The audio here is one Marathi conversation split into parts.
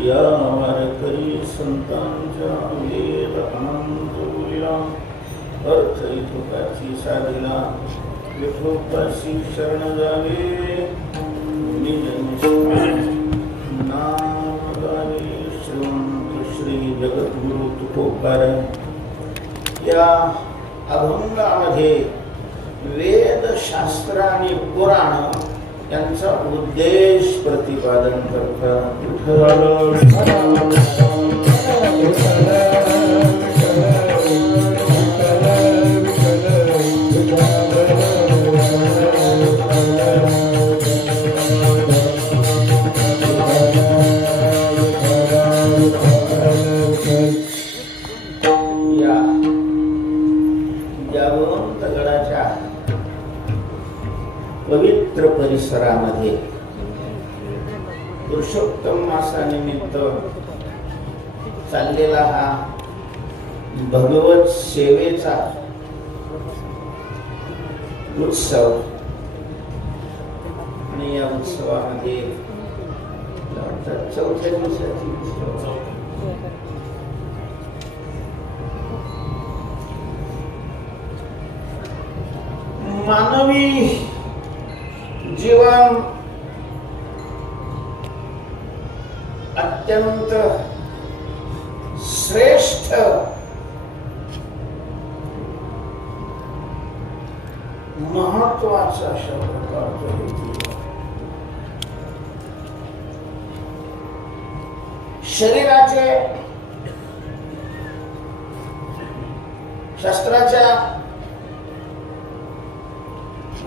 या वारकरी संतांच्या वेद अनंत बोलिला अर्थ इथोकाची साधिला विठोबाशी शरण झाले निज नाम गावे श्रीमंत श्री जगद्गुरु तुकोबार. या अभंगामध्ये वेद शास्त्र आणि पुराण यांचा उद्देश प्रतिपादन करतात. या जावंतगडाच्या पवित्र परिसरामध्ये पुरुषोत्तम मासानिमित्त चाललेला हा भगवत सेवेचा उत्सव आणि या उत्सवामध्ये चौथ्या दिवसाची उत्सव मानवी जीवन अत्यंत श्रेष्ठ महत्वाचं अशा प्रकारचं शरीराचे शास्त्राच्या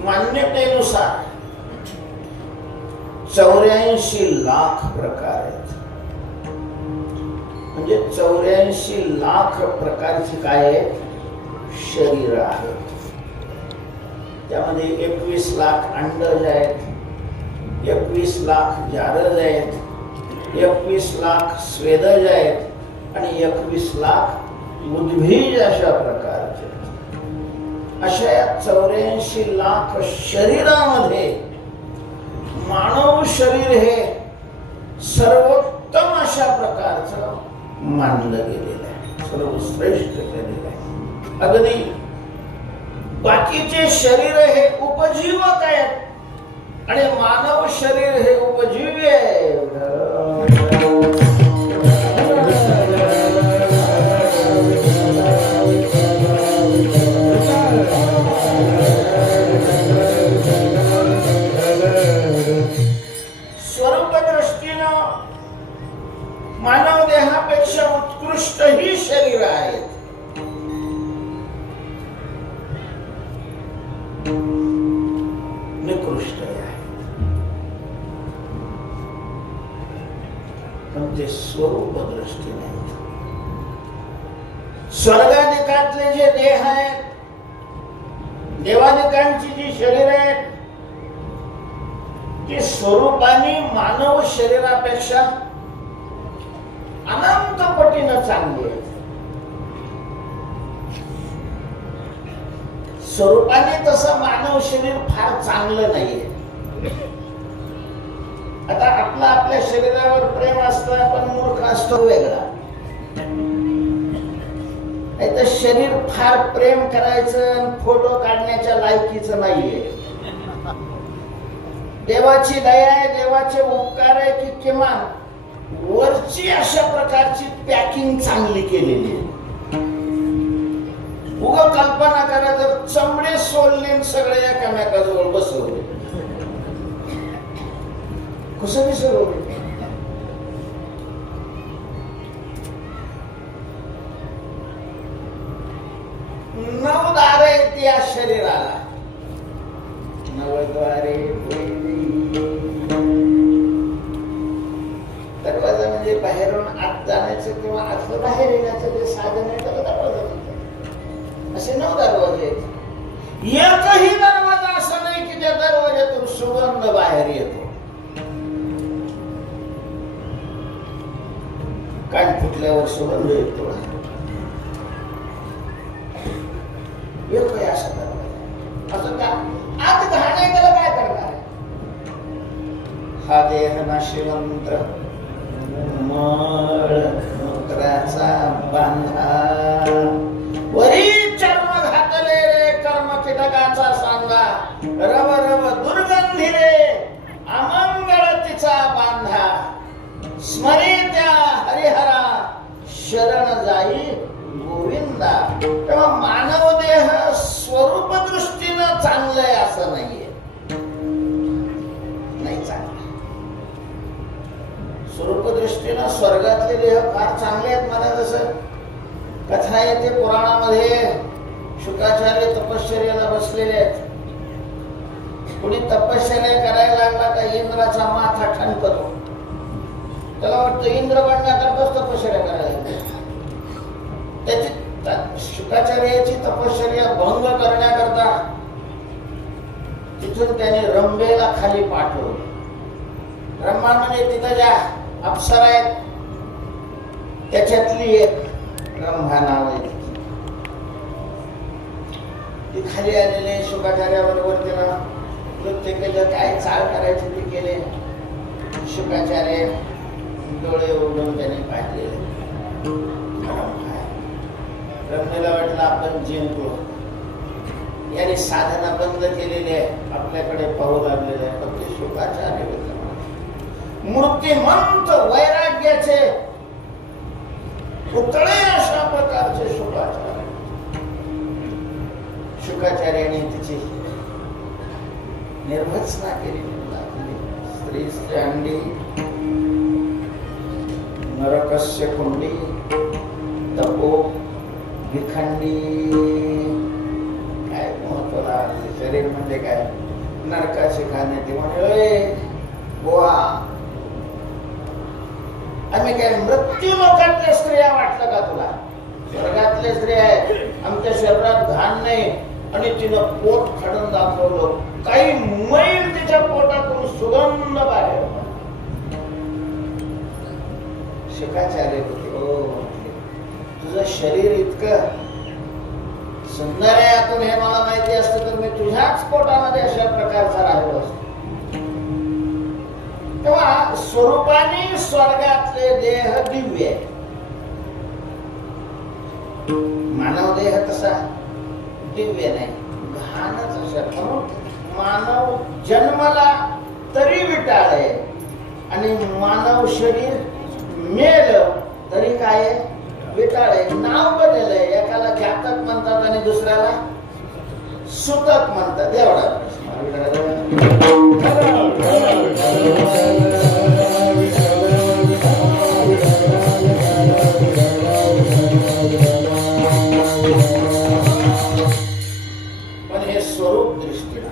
मान्यतेनुसार 84 लाख प्रकार आहेत. म्हणजे 84 लाख प्रकारची काय आहेत शरीर आहेत. त्यामध्ये 21 लाख अंडज आहेत, 21 लाख जारज आहेत, 21 लाख स्वेदज आहेत आणि 21 लाख उद्भिज अशा प्रकारचे. अशा 84 लाख शरीरामध्ये मानव शरीर हे सर्वोत्तम अशा प्रकारचं मानलं गेलेलं आहे, सर्वश्रेष्ठ केलेलं आहे. अगदी बाकीचे शरीर हे उपजीवक आहेत आणि मानव शरीर हे उपजीव्य आहे. मानव देहापेक्षा उत्कृष्ट ही शरीर आहेत. निकृष्ट आहेत, पण ते स्वरूप दृष्टीने आहेत. स्वर्गाधिकातले जे देह आहेत, देवाधिकांची जी शरीर आहेत, ती स्वरूपाने मानव शरीरापेक्षा अनंत पटीनं चांगली आहेत. स्वरूपाने तसं मानव शरीर फार चांगलं नाहीये. आता आपला आपल्या शरीरावर प्रेम असतं, पण मूर्ख असतो वेगळा. तर शरीर फार प्रेम करायचं, फोटो काढण्याच्या लायकीचं नाहीये. देवाची दया आहे, देवाचे उपकार आहे की किमान वरची अशा प्रकारची पॅकिंग चांगली केलेली आहे. उगा कल्पना करा, जर चमडे सोडले सगळे एकामेकाजवळ बसवले, कसं दिसलं? बाहेर येण्याचं जे साधन आहे त्याला दरवाजा म्हणतात. असे 9 दरवाजे आहेत. एकही दरवाजा असा नाही की त्या दरवाज्यातून सुगंध बाहेर येतो. कान फुटल्यावर सुगंध येतो. एकही असा दरवाजा असं का आत घाण आहे त्याला काय करणार? हा देह नाशिवंत मळ मूत्राचा बांधा वरी चर्म घातले रे कर्म कीटकाचा सांगा रव रव दुर्गंधी रे अमंगळ तिचा बांधा स्मरे त्या हरिहरा शरण जाई गोविंदा. तेव्हा मानव देह स्वरूप दृष्टीनं चांगलंय असं नाहीये. नाही चांगलं. स्वरूप दृष्टीनं स्वर्गातले देह फार चांगले आहेत. मला जसं कथा येते पुराणामध्ये शुकाचार्य तपश्चर्याला बसलेले आहेत. कुणी तपश्चर्या करायला लागला का इंद्राचा माथा ठणकतो. त्याला वाटतं इंद्र बनण्याकरताच तपश्चर्या करायला. त्याची शुकाचार्याची तपश्चर्या भंग करण्याकरता तिथून त्याने रंभेला खाली पाठवलं. ब्रह्मा म्हणजे तिथं ज्या अप्सरा आहेत त्याच्यातली एक रंभा नाव आहे. ती खाली आलेले शुकाचार्याबरोबर त्याला नृत्य केलं. काय चाल करायची ते केले. शुकाचार्य डोळे उघडून त्याने पाहिले. रंभेला वाटलं आपण जिंकलो. याने साधना बंद केलेली आहे. आपल्याकडे पाहू लागलेले आहे. पण ते शुकाचार्य मूर्तिमंत वैराग्याचे पुतळे अशा प्रकारचे शुकाचार्य. शुकाचार्याने तिची निर्भत्सना केली. स्त्री अंडी नरकस्य कुंडी तपो विखंडी. काय महत्वाला शरीर म्हणजे काय? नरकाचे खाणे. ते म्हणे गोवा आम्ही काय मृत्यू लोकातल्या स्त्रिया वाटलं का तुला? स्वर्गातल्या स्त्रिया आहेत. आमच्या शरीरात घाण नाही. आणि तिनं पोट फाडून दाखवलं. काही मैल तिच्या पोटातून सुगंध बाहेर. शुकाचार्य होते. तुझं शरीर इतकं सुंदर आहे आतून हे मला माहिती असतं तर मी तुझ्याच पोटामध्ये अशा प्रकारचा राहिलो असतो. तेव्हा स्वरूपाने स्वर्गातले देह दिव्य आहे. मानव देह तसा दिव्य नाही. घाणच अशा. म्हणून मानव जन्मला तरी विटाळ आहे. आणि मानव शरीर मेल तरी काय विटाळ आहे. नाव बदललंय. एकाला जातक म्हणतात आणि दुसऱ्याला सुतक म्हणतात. एवढा पण हे स्वरूप दृष्टीला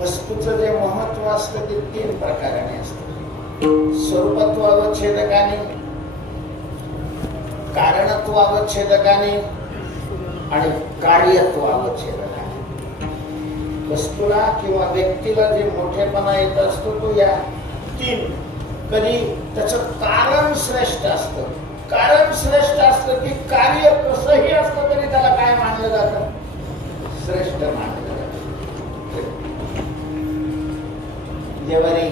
वस्तूचं जे महत्व असतं ते 3 प्रकाराने असतं. स्वरूपत्वावच्छेदकाने, कारणत्वावच्छेदकाने आणि कार्यत्वावच्छेदकाने. वस्तूला किंवा व्यक्तीला जे मोठेपणा येत असतो तो या 3. कधी त्याचं कारण श्रेष्ठ असतं. कारण श्रेष्ठ असलं की कार्य कसंही असलं तरी त्याला काय मानलं जातं? श्रेष्ठ मानलं जातं. ज्वारी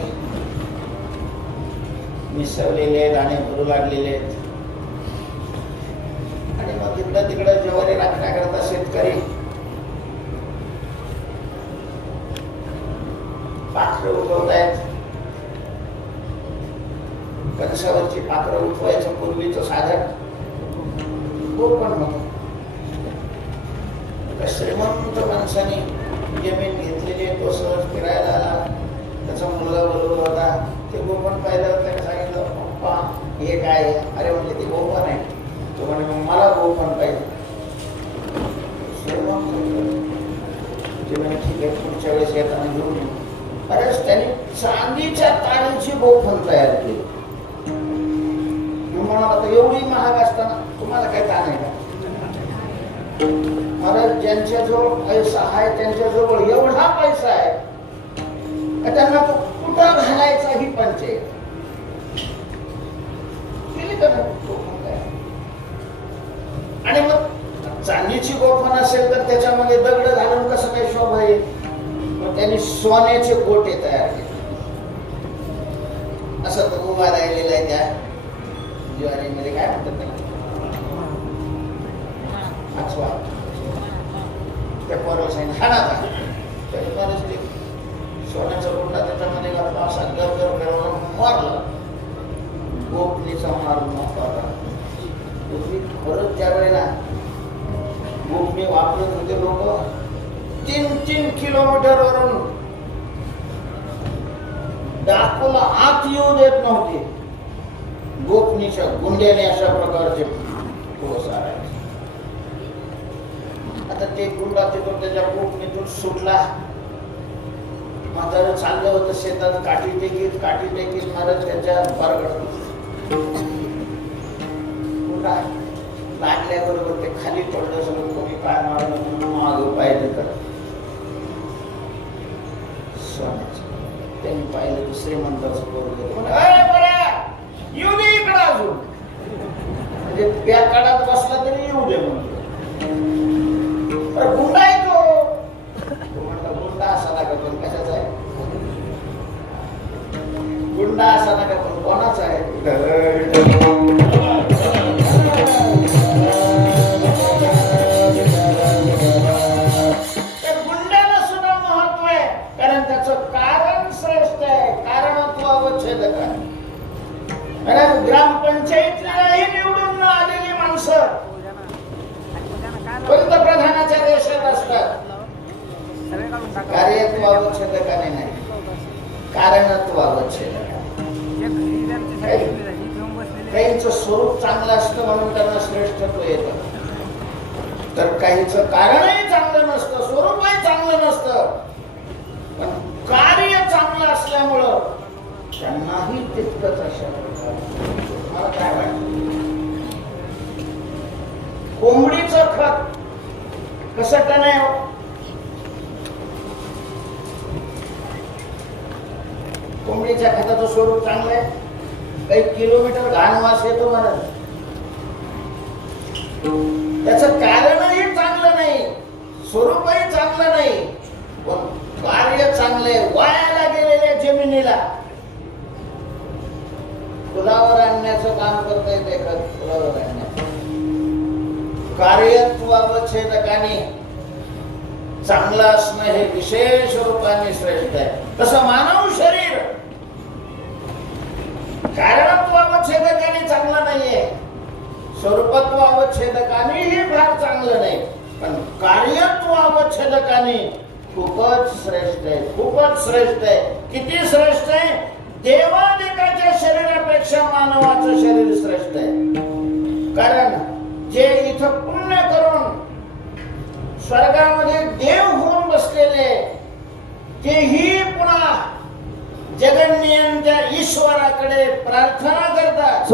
मिसळलेले दाणे भरू लागलेले आहेत. आणि मग तिकडं ज्वारी राखण्याकरता शेतकरी पाखरं उगवत आहेत. कणसावरची पाखरं उठवायचं पूर्वीचं साधन गोपण होतं. श्रीमंत माणसाने जमीन घेतलेली तो सहज फिरायला आला. त्याचा मुलगा बोलवला होता. ते गोपन पाहिलं. त्याने सांगितलं पप्पा हे काय? अरे म्हणजे ते गोपन आहे. तो म्हणे मग मला गोपन पाहिजे. ते म्हणे ठीक आहे पुढच्या वेळेस येताना घेऊन येऊ. अरे त्यांनी चांदीच्या तारेची गोफण तयार केली. आता एवढी महाग असताना तुम्हाला काय ताण आहे का? महाराज ज्यांच्याजवळ पैसा आहे त्यांच्याजवळ एवढा पैसा आहे त्यांना तो कुठं घालायचा ही पंचायत केली का? आणि मग चांदीची गोफण असेल तर त्याच्यामध्ये दगड घालून कसं काही शोभा येईल? मग त्यांनी सोन्याचे गोटे तयार केले. असं तो उभा राहिलेला आहे त्या ज्वारीमध्ये, काय म्हणतात त्याला, आचवा, त्या पोराला हाणाचा तरी माणूस ते सोन्याचा गुंडा त्याच्यामध्ये घातला, असा गरगर फिरवून मारला. गोपनीचा मारून वापरला. तुम्ही खरंच त्यावेळेला गोपनी वापरत होते लोक 3-3 किलोमीटरवरून डाकूला आत येऊ देत नव्हते. गोपनीच्या गुंड्याने अशा प्रकारचे कोसारायचे. आता ते गुंडा तिथून त्याच्या गोपनीतून सुटला. म्हातारं चाललं होतं शेतात, काठी टेकीत मारत त्याच्या बरगड गुंडा लागल्याबरोबर ते खाली पडलं. सगळं कोणी काय मारलं मागं पाहिजे तर त्यांनी पाहिलं की श्रीमंताचं पोरगं येऊ दे इकडं अजून, म्हणजे त्या काळात बसला तरी येऊ दे म्हणतो. गुंडा आहे तो म्हणला, गुंडा असा नका पण कशाचा आहे? गुंडा असा नका पण कोणाचा आहे? त्या गुंड्याला सुद्धा महत्व आहे, कारण त्याचं कारण श्रेष्ठ आहे, कारणत्व अवच्छेदक आहे. ग्रामपंचायतीलाही निवडून आलेली माणसं पंतप्रधानाच्या रेषेत असतात. कार्यत्व अवच्छेदकाने नाही, कारणत्व अवच्छेदकाने. काहींचं स्वरूप चांगलं असतं म्हणून त्यांना श्रेष्ठत्व येतं, तर काहींचं कारणही चांगलं नसतं, स्वरूपही चांगलं नसतं, पण कार्य चांगलं असल्यामुळं त्यांनाही तितकंच अशा प्रकारे. मला काय वाटतं, कोंबडीचं खत कसं का नाही हो? कोंबडीच्या खताचं स्वरूप चांगलं आहे, काही किलोमीटर घाण वास येतो म्हणत, त्याचं कारणही चांगलं नाही, स्वरूपही चांगलं नाही, पण कार्य चांगले. वायाला गेलेल्या जमिनीला फुलावर आणण्याचं काम करता येते का? फुलावर आणण्याचं कार्यत्व अवच्छेदकाने चांगलं असणं हे विशेष रूपाने श्रेष्ठ आहे. तसं मानव शरीर कारणत्व अवच्छेदकाने चांगलं नाहीये, स्वरूपत्व अवच्छेदकानेही फार चांगलं नाही, पण कार्यत्व अवच्छेदकाने खूपच श्रेष्ठ आहे, खूपच श्रेष्ठ आहे. किती श्रेष्ठ आहे? देवादिकाच्या शरीरापेक्षा मानवाचं शरीर श्रेष्ठ आहे. कारण जे इथं पुण्य करून स्वर्गामध्ये देव होऊन बसलेले, तेही पुन्हा जगन्नियंत्या ईश्वराकडे प्रार्थना करतात.